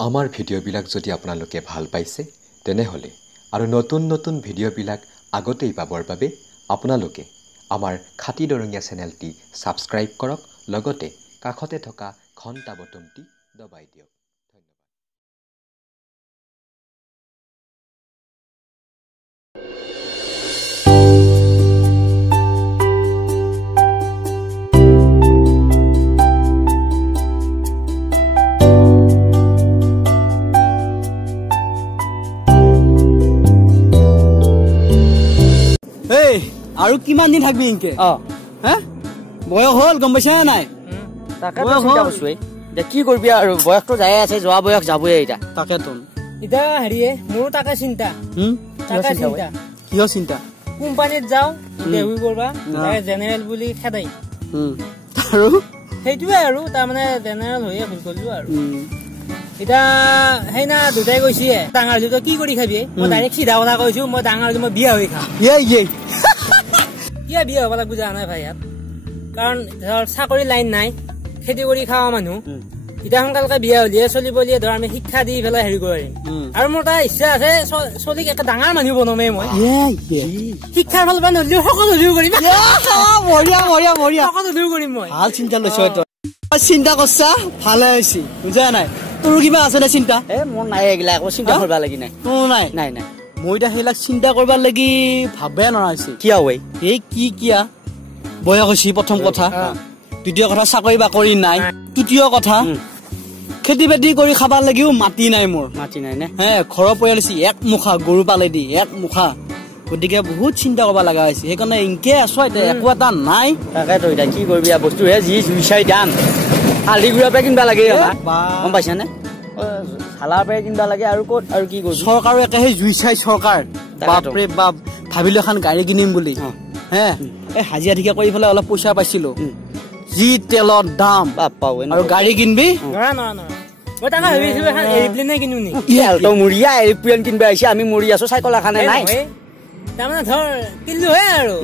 আমাৰ ভিডিঅ'বিলাক যদি আপোনালোকে ভাল পাইছে তেনেহ'লে আৰু নতুন ভিডিঅ'বিলাক আগতেই পাবৰ বাবে আপোনালোকে আমাৰ খাটি দৰঙীয়া চেনেলটি ছাবস্ক্ৰাইব কৰক লগতে কাষতে থকা ঘণ্টা বটনটি দবাই দিয়ক আৰু কিমান দিন থাকবি ইনকে হে বয়স হল গম পাইছ না নাই তাকে তো চিন্তা করছু যে কি করবি আর বয়স তো যায় আছে জোয়া বয়স যাবই এটা তাকে তো ইটা হেৰিয়ে মোৰো তাকে চিন্তা তাকে চিন্তা কিয় চিন্তা কোম্পানীত যাও দেউই কৰবা জেনেৰেল বুলি খেদাই আৰু সেইটোৱে আৰু তাৰ মানে জেনেৰেল হৈয়ে ভুল কৰিলো আৰু ইটা হেইনা দুটাই কৈছে ডাঙৰ জুতো কি কৰি খাবি মই ডাইৰেক্ট সিধা কথা কৈছো মই ডাঙৰ মই বিয়া হৈ খাম কিয় বিয়া হ'ব লাগব জানা নাই ভাই কাৰণ ধৰ চাকৰি লাইন নাই খেতি কৰি খাওয়া মানুহ ইটা সোনকালকে বিয়া হলিয়ে চলিব লিয়ে ধৰ আমি শিক্ষা দি পেলাই হেৰি কৰিম আৰু মোৰ এটা ইচ্ছা আছে চলিক এটা ডাঙৰ মানুহ বনমে মই শিক্ষাৰ ফালৰ পৰা নলিও সকলো দিও কৰিম সকলো দিও কৰিম মই ভাল চিন্তা লৈছ চিন্তা কৰছা ভালে হৈছে বুজা নাই তোৰ কিবা আছে না চিন্তা মোৰ নাই এগিলা একো চিন্তা কৰবা লাগি নাই তোৰ নাই নাই নাই মই এটা সেইবিলাক চিন্তা কৰবা লাগি ভাবে নৰাইছে কিয়া হয় এই কিয়া বয়স হৈছে প্ৰথম কথা দ্বিতীয় কথা চাকৰি বাকৰি নাই তৃতীয় কথা খেতি বাতি কৰি খাবাৰ লাগিও মাটি নাই মোৰ মাটি নাই নে ঘৰৰ পৰিয়াল আছে এক মুখা গৰু পালে দি এক মুখা গতিকে বহুত চিন্তা কৰবা লগা হৈছে সেইকাৰণে ইনকে আছো এতিয়া একো এটা নাই তাকে তো এটা কি কৰবি বস্তু হে যি জুইছাই দাম আলি গুড়া পে কিনবা লাগে গম পাইছা নে শালাৰ পে কিনবা লাগে আৰু ক'ত আৰু কি কৰবি চৰকাৰো একেহে জুইছাই চৰকাৰ বাপৰে বাপ ভাবিলো এখন গাড়ী কিনিম বুলি এই হাজিৰা ঠিকা কৰি পেলাই অলপ পইচা পাইছিলো যি তেলৰ দাম বাপ্পা আৰু গাড়ী কিনবি মই তাকে ভাবিছিলো এখন এৰপ্লেনে কিনো নি তো মুৰিয়া এৰপ্লেন কিনবা আহিছে আমি মুৰি আছো চাইকেল এখানে নাই তাৰমানে ধৰ কিনলো হে আৰু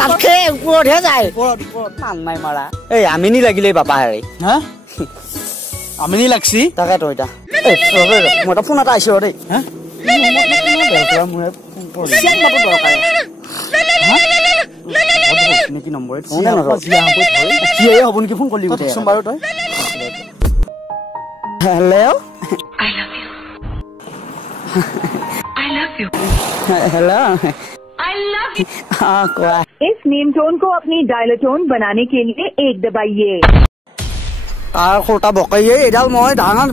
নাথকে ওপৰতহে যায় মান নাই মাৰা এই আমিনি লাগিলে বাপা হেৰি আমিনি লাগছি তাকে তো এটা মই এটা ফোন এটা আহিছো দেই নেকি নম্বৰ হ'ব নেকি ফোন কৰিলি বাৰু তই hello' hello I love you. इस नेम टोन को अपनी डायलर टोन बनाने के लिए 1 दबाइए तार खोटा बकाइए एडाल মই ডাঙৰ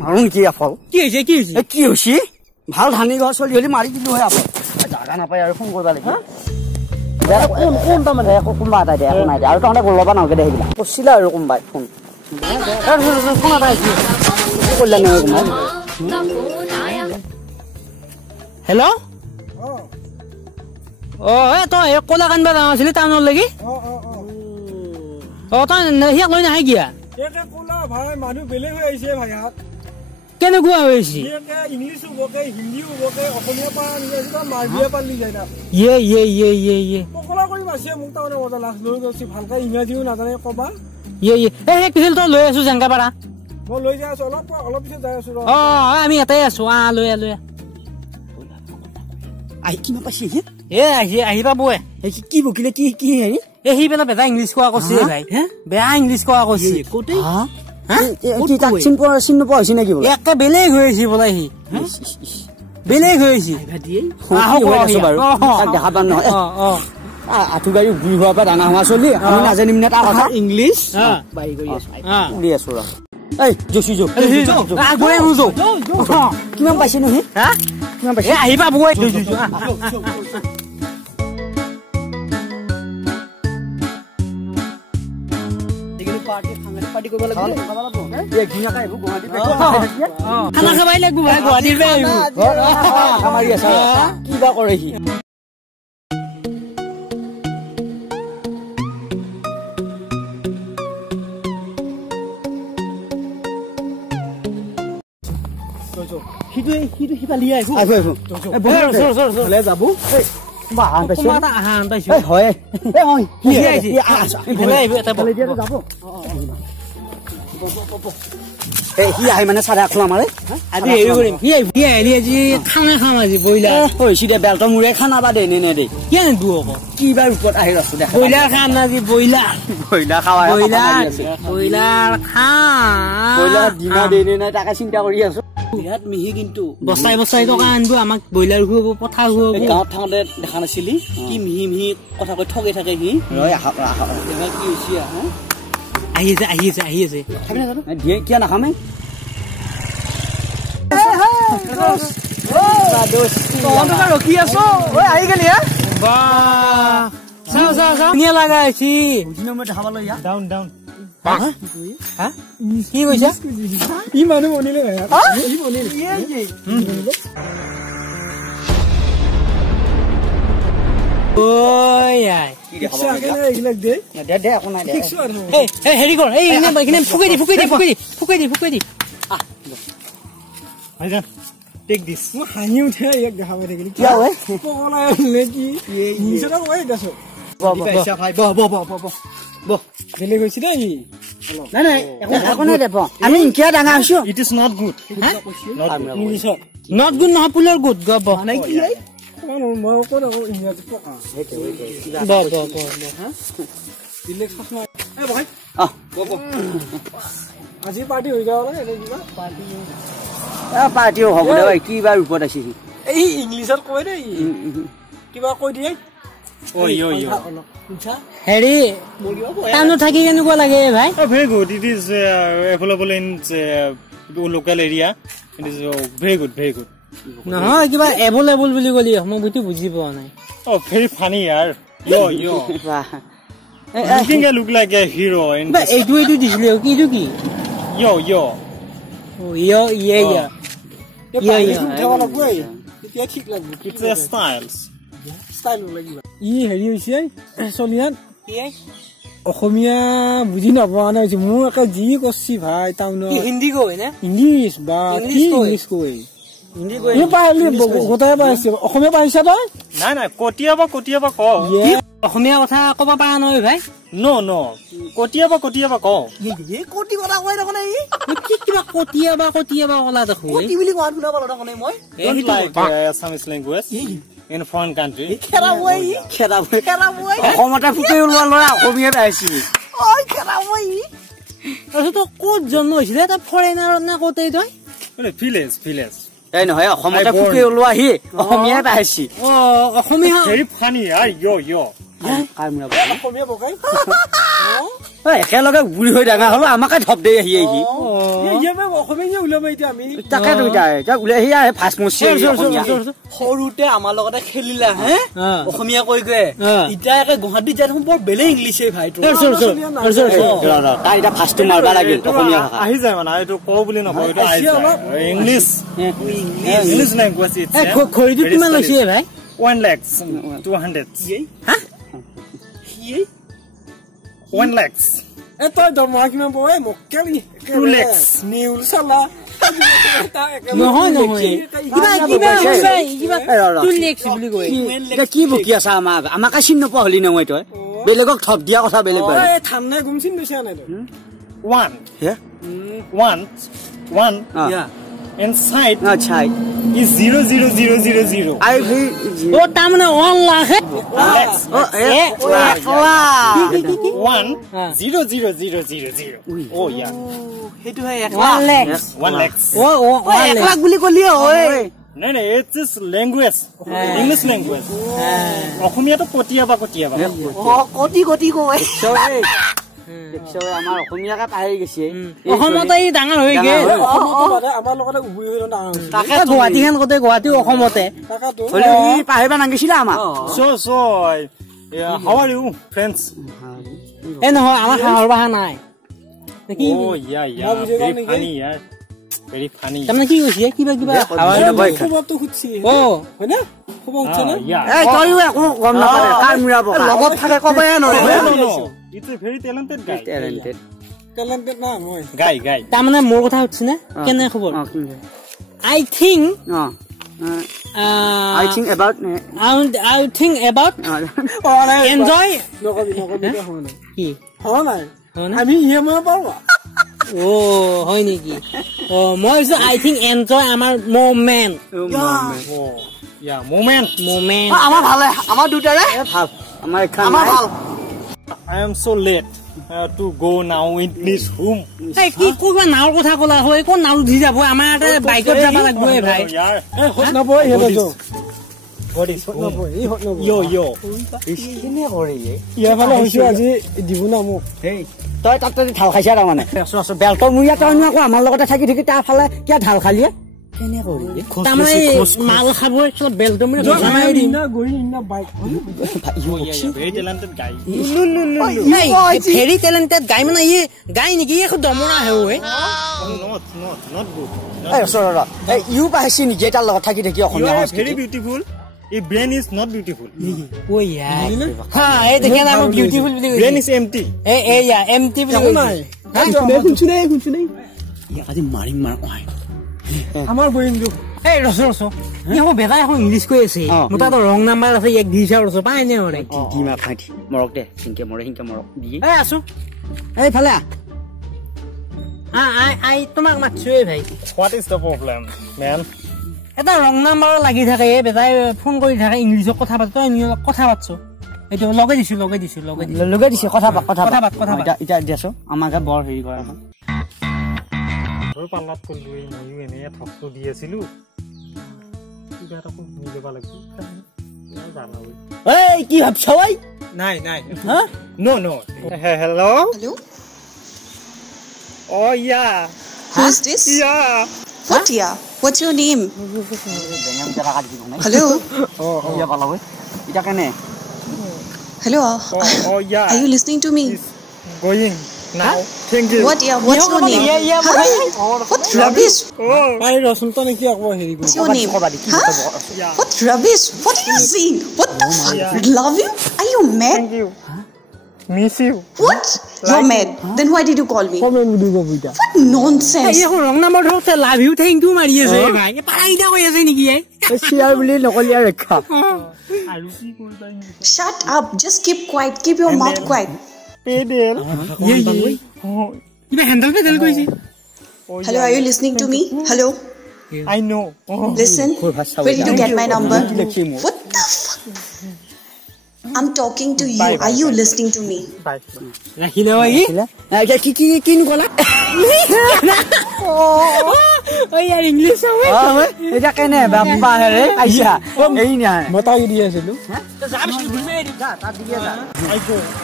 মাৰুন কি আফল কি হৈছে ভাল ধানি ঘৰ চলি হলি মাৰি দিলো হয় আপল জাগা নাপায় আৰু ফোন কৰবা লাগি কোন তা মানে কোনবা এটা দে নাই আৰু তহঁতে লবা নাকে দে হেগিলা কৈছিলা আৰু কোনবাই ফোন ফোন এটা আহিছে কি কৰিলা নাই কোনবাই হেল্ল' তই কলা কানবা যাওঁ আছিলি টাউনৰ লাগি তই সিয়াক লৈ নাহে কিয়া মানুহ বেলেগ হৈ আহিছে ভাইয়াক কেনেকুৱা হৈছে ইংলিছ হবকে হিন্দী হবকে অসমীয়া মাৰবিয়া পালি যায় না কলা কৰি মাছে মোক তাৰমানে মজা লাজ লৈ গৈছে ভালকে ইংৰাজীও নাজানে কবা কিছিল তই লৈ আছো জেংকা পাৰা মই লৈ যাই আছো অলপ পিছত যাই আছো আমি ইয়াতে আছো লৈ আহি কিমান পাইছে আহি পাবয়ে কি বকিলে কি হেৰি সি পেলা বেয়া ইংলিছ কোৱা কৈছে ভাই বেয়া ইংলিছ কোৱা কৈছে একে বেলেগ হৈ আহিছে বোলে সি বেলেগ হৈ আহিছে দেখা পাম নহয় আঁঠু গাড়ী ঘূৰি হোৱাৰ পৰা ডাঙৰ হোৱা চলি আমি নাজানিম নে তাৰ কথা ইংলিছ উলি আছো ৰ কিমান পাইছে নহয় কিমান পাইছে আহি পাবয়ে খানা খাবাই লাগব ভাই গুৱাহাটীৰ পৰা আহিব কিবা কৰে সি সিপালি আহিব যাব হয় সি আহি মানে চাৰে আঠলা মাৰে আজি হেৰি কৰিম কি আহিলি আজি খানা খাম আজি ব্ৰইলাৰ হৈছে দে বেলতৰ মূৰে খানা বা দে নে দে কি আনিবো আকৌ কিবা ৰূপত আহি আছো দে ব্ৰইলাৰ খাম না আজি ব্ৰইলাৰ খাৱা ব্ৰইলাৰ খাম ব্ৰইলাৰ ডিমা দে নে নাই তাকে চিন্তা কৰি আছো বিৰাট মিহি কিন্তু বচাই বচাই টকা আনিব আমাক ব্ৰইলাৰ খুৱাব পঠা খুৱাব গাঁৱত থাকোঁতে দেখা নাছিলি কি মিহি মিহি কথা কৈ ঠগে থাকে সি কি হৈছে আহি আছে কিয় নাখামে ৰখি আছো আহি গেলি ধুনীয়া লগা হৈছে কি কৈছা ই মানুহ বনিলে এইবিলাক দে হেৰি কৰ ফুকাই দি টেক দিছ মই হাঁহি উঠে ইয়াক দেখা পাই থাকিলে পগলা নেকি নিজৰা কৈ দেছো বেলেগ হৈছে দেই নাই একো নাই দেব আমি কিয় ডাঙৰ হৈছো it is not good not good নহয় পুলৰ গুড গব মই ক'ত আকৌ ইংৰাজী পকা আজি পাৰ্টি হৈ যাব পাৰ্টিও হ'ব দে কিবা ৰূপত আছে এই ইংলিছত কয় দেই কিবা কৈ দিয়ে হেৰি টাউনত থাকি কেনেকুৱা লাগে ভাই very good it is available in local area it is very good নহয় কিবা এভেলেবল বুলি কলি মই বুজি পোৱা নাই very funny yaar yo you think I look like a hero in এইটো দিছিলে কি এইটো কি yo তেতিয়া ঠিক লাগিব it's a styles ষ্টাইল লাগিব ই হেৰি হৈছে চলিয়ান অসমীয়া বুজি নাপোৱা নাই মোৰ একে যি কৰছি ভাই টাউনত হিন্দী কয় না ইংলিছ বা ইংলিছ কয় গোটাই পাইছে অসমীয়া পাইছা তই নাই কটিয়াবা কও অসমীয়া কথা কব পাৰা নহয় ভাই no কটিয়াবা কও কটি কথা কয় দেখোন কিবা কটিয়াবা কলা দেখো কটি বুলি কোৱা শুনা পালো দেখোন মই don't like Assamese language in foreign country অসমতে ফুকে ওলোৱা ল'ৰা অসমীয়া পাইছি ক'ত জন্ম হৈছিলে এটা ফৰেনাৰ না ক'তে তই village এই নহয় অসমতে ফুকে ওলোৱা আহি অসমীয়া পাইছি অসমীয়া very funny yo অসমীয়া বকাই একেলগে বুঢ়ী হৈ ডাঙৰ হলো আমাকে ধপ দে আহি অসমীয়া ওলাব এতিয়া আমি তাকে ওলাই আহি ফাৰ্ষ্ট মচি সৰুতে আমাৰ লগতে খেলিলা হে অসমীয়া কৈ গে এতিয়া একে গুৱাহাটীত যাই দেখোন বৰ বেলেগ ইংলিছে ভাই তাই এতিয়া ফাৰ্ষ্ট মাৰবা লাগিল অসমীয়া ভাষা আহি যায় মানে এইটো কও বুলি নকয় এইটো আহি যায় ইংলিছ লেংগুৱেজ ইটস খৰিটো কিমান লৈছে ভাই 1 lakh 200 হা 1 lakh তই দৰমহা কিমান পাৱ মক্কেলি 2 lakhs নিউল চালা নহয় কি বকি আছা আমাকে চিন নোপোৱা হলি নহয় তই বেলেগক থপ দিয়া কথা বেলেগ ঠাণ্ডাই গুম চিন লৈছা নাই তই one inside is 00000 তাৰমানে 1 লাখ 1000000 oh yeah সেইটো হয় 1 লাখ 1 lakh 1 লাখ বুলি কলি হয় no it's this language English language অসমীয়া তো কটিয়াবা কটি কয় আমাৰ অসমীয়াকে পাহৰি গৈছে অসমতে ডাঙৰ হৈ গেল আমাৰ লগতে উবুৰি হৈ ডাঙৰ হৈছে তাকে গুৱাহাটীখন কতে গুৱাহাটী অসমতে পাহৰিবা নাগিছিলে আমাৰ so how are you friends এই নহয় আমাৰ হাঁহৰ বাহা নাই oh yeah very funny তাৰমানে কি কৈছে কিবা খবৰটো খুদছি হয় না খবৰ উঠছে না এই তইও একো গম নাপালে কাৰ মিৰাব লগত থাকে কবাই নৰে it's a very talented guy talented না মই guy তাৰমানে মোৰ কথা উঠছে না কেনে খবৰ I think about enjoy নকবি কি হয় নাই আমি ইএমআই পাওঁ ও হয় নেকি ও মই আই থিংক এনজয় আমাৰ মোমেন্ট ইয়া মোমেন্ট আমাৰ ভালে আমাৰ দুটাৰে ভাল আমাৰ এখন ভাল I am so late to go now in this room. এই কি কোৱা নাওৰ কথা কলা হয় কোন নাও দি যাব আমাৰ এটা বাইকত যাব লাগিব এ ভাই Yaar. হত নবই হেটো যো What is হত নবই এই হত নবই yo? কিনে কৰে ইয়া ভালে হৈছে আজি দিব না মোক হেই তই তাতে ঢাল খাইছা তাৰ মানে আছো বেলটো মুইয়া তই আকৌ আমাৰ লগতে থাকি থাকি তাৰ ফালে কিয় ঢাল খালিয়ে কেনে কৰি তাৰমানে মাল খাব বেলটো মানে জমাই দিম না গৰি না bike Very talented guy. Very talented গাই মানে ই গাই নেকি ই দমৰা হে ঐ Not good. এই সৰৰা এই ইউ পাইছি নি যে তাৰ লগত থাকি থাকি You অসমীয়া are সংস্কৃতি very beautiful. Your brain is not beautiful. ঐ ইয়াই হা এই দেখে না মই বিউটিফুল বুলি Brain is empty. এই ইয়া এমটি বুলি নাই শুনছুনে আজি মাৰিম মাৰ কয় আমাৰ বইনজু এই ৰস ই আকৌ বেটা এখন ইংলিছ কৈ আছে মোৰ তাত ৰং নাম্বাৰ আছে এক দিছা ৰস পাই নে ওৰে দি মা ফাটি মৰক দে সিংকে মৰক দি এই আছো এই ফালে আই তোমাক মাতছোৱে ভাই What is the problem, man? এটা ৰং নাম্বাৰ লাগি থাকে এই বেটাই ফোন কৰি থাকে ইংলিছত কথা পাত তই কথা পাতছ এইটো লগাই দিছো লগে দিছে কথা পাত এতিয়া দিছো আমাকে বৰ হেৰি কৰা নহয় তোৰ পাল্লাত কলো ময়ো এনে ঠকটো দি আছিলো কিবা এটা শুনি যাব লাগিব এই কি ভাবছ ভাই নাই হা no hello oh yeah Who's this? yeah What yeah? What's your name? Hello? ইয়া পালা ঐ ইটা কেনে Hello? oh yeah Are you listening to me? going now thank you What yeah? What's your name? What rubbish? আই ৰসন্ত নেকি আকৌ হেৰি What's your name? What rubbish? What are you saying? What the fuck? Love you? Are you mad? thank you miss you What? You're mad. Then why did you call me? Comment দিব বুইটা What nonsense? এই এখন wrong number ধৰতে love you thank you মাৰি আছে ভাই পাৰাইটা কৈ আছে নেকি এই চিয়াৰ বুলি নকলিয়া ৰেখা Shut up. Just keep quiet. Keep your mouth quiet. pedal কিবা হেণ্ডেল পেডেল কৈছে Hello, are you listening to me? Hello? I know Listen. Where did you get my number? What the fuck? I'm talking to you. Are you listening to me? bye ৰাখিলে ভাই কি নকলা ঐ ইয়াৰ English হয় এটা কেনে বাপ্পা হেৰে আইছা এই নাই মতাই দি আছিলো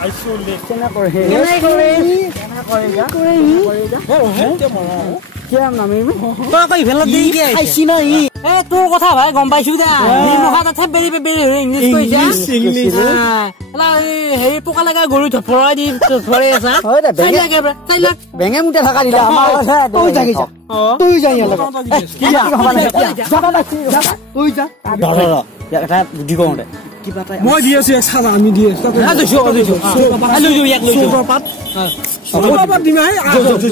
I so late কেনে কৰে কিয় নামিব তই কৈ ভেলত দি কি খাইছি না ই এ তোৰ কথা ভাই গম পাইছো দা নিমখা তাতে বেৰি ইংলিছ কৈছা ইংলিছ হেৰি পোকা লগা গৰু ধৰাই দি ধৰে আছা হয় দে বেঙে মুটে থাকা দিলে আমাৰ কথা তুই যাই এটা বুদ্ধি কওঁ দে কিবা এটা মই দি আছো চালা আমি দি আছো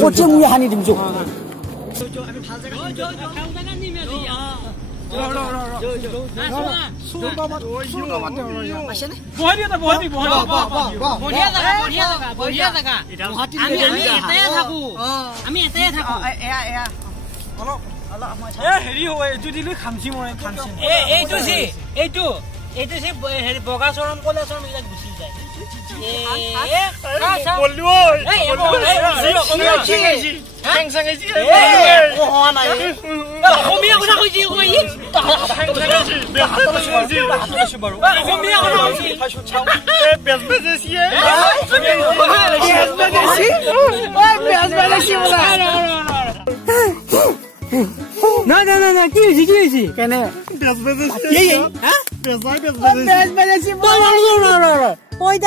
কচে মুই হানি দিম চো এইটো বগা চৰম কলা চৰম এইবিলাক গুচি যায় অসমীয়া কথা কৈছি না কি হৈছে কেনে মই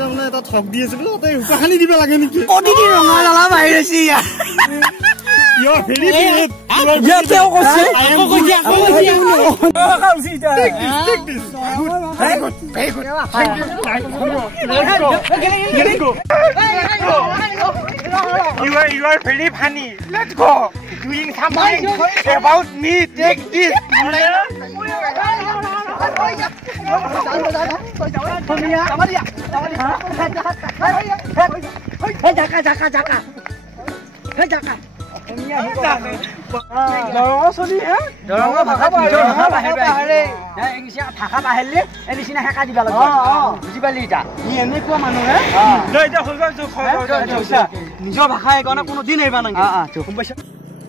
তাৰমানে এটা ঠগ দি আছিলো তাতে উপাখানি দিব লাগে নেকি You are very funny. Let's go. Doing something about me. Take this.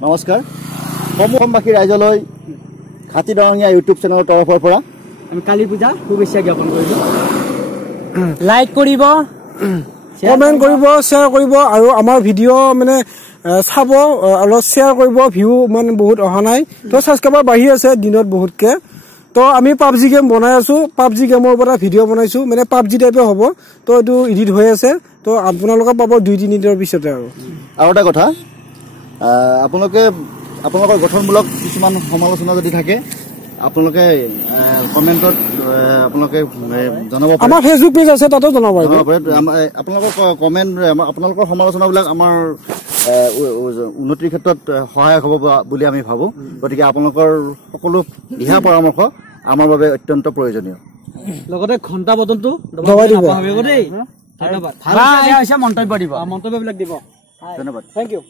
নমস্কাৰ অসমবাসী ৰাইজলৈ খাতি দৰঙীয়া ইউটিউব চেনেলৰ তৰফৰ পৰা আমি কালী পূজা শুভেচ্ছা জ্ঞাপন কৰিলোঁ লাইক কৰিব কমেণ্ট কৰিব শ্বেয়াৰ কৰিব আৰু আমাৰ ভিডিঅ' মানে চাব অলপ শ্বেয়াৰ কৰিব ভিউ মানে বহুত অহা নাই তো ছাবস্ক্ৰাইবাৰ বাঢ়ি আছে দিনত বহুতকে তো আমি পাবজি গেম বনাই আছো পাবজি গেমৰ পৰা ভিডিঅ' বনাইছো মানে পাবজি টাইপে হ'ব তো এইটো এডিট হৈ আছে তো আপোনালোকে পাব 2-3 দিনৰ পিছতে আৰু এটা কথা আপোনালোকৰ গঠনমূলক কিছুমান সমালোচনা যদি থাকে আপোনালোকে কমেণ্টত আপোনালোকে জনাব পাৰে আমাৰ ফেচবুক পেজ আছে তাতো জনাব পাৰে আপোনালোকৰ কমেণ্ট আপোনালোকৰ সমালোচনাবিলাক আমাৰ উন্নতিৰ ক্ষেত্ৰত সহায়ক হ'ব বুলি আমি ভাবোঁ গতিকে আপোনালোকৰ সকলো দিহা পৰামৰ্শ আমাৰ বাবে অত্যন্ত প্ৰয়োজনীয় লগতে ঘণ্টা বটনটো দবাই দিব দেই ধন্যবাদ ভাল হৈছে মন্তব্য দিব মন্তব্যবিলাক দিব ধন্যবাদ থেংক ইউ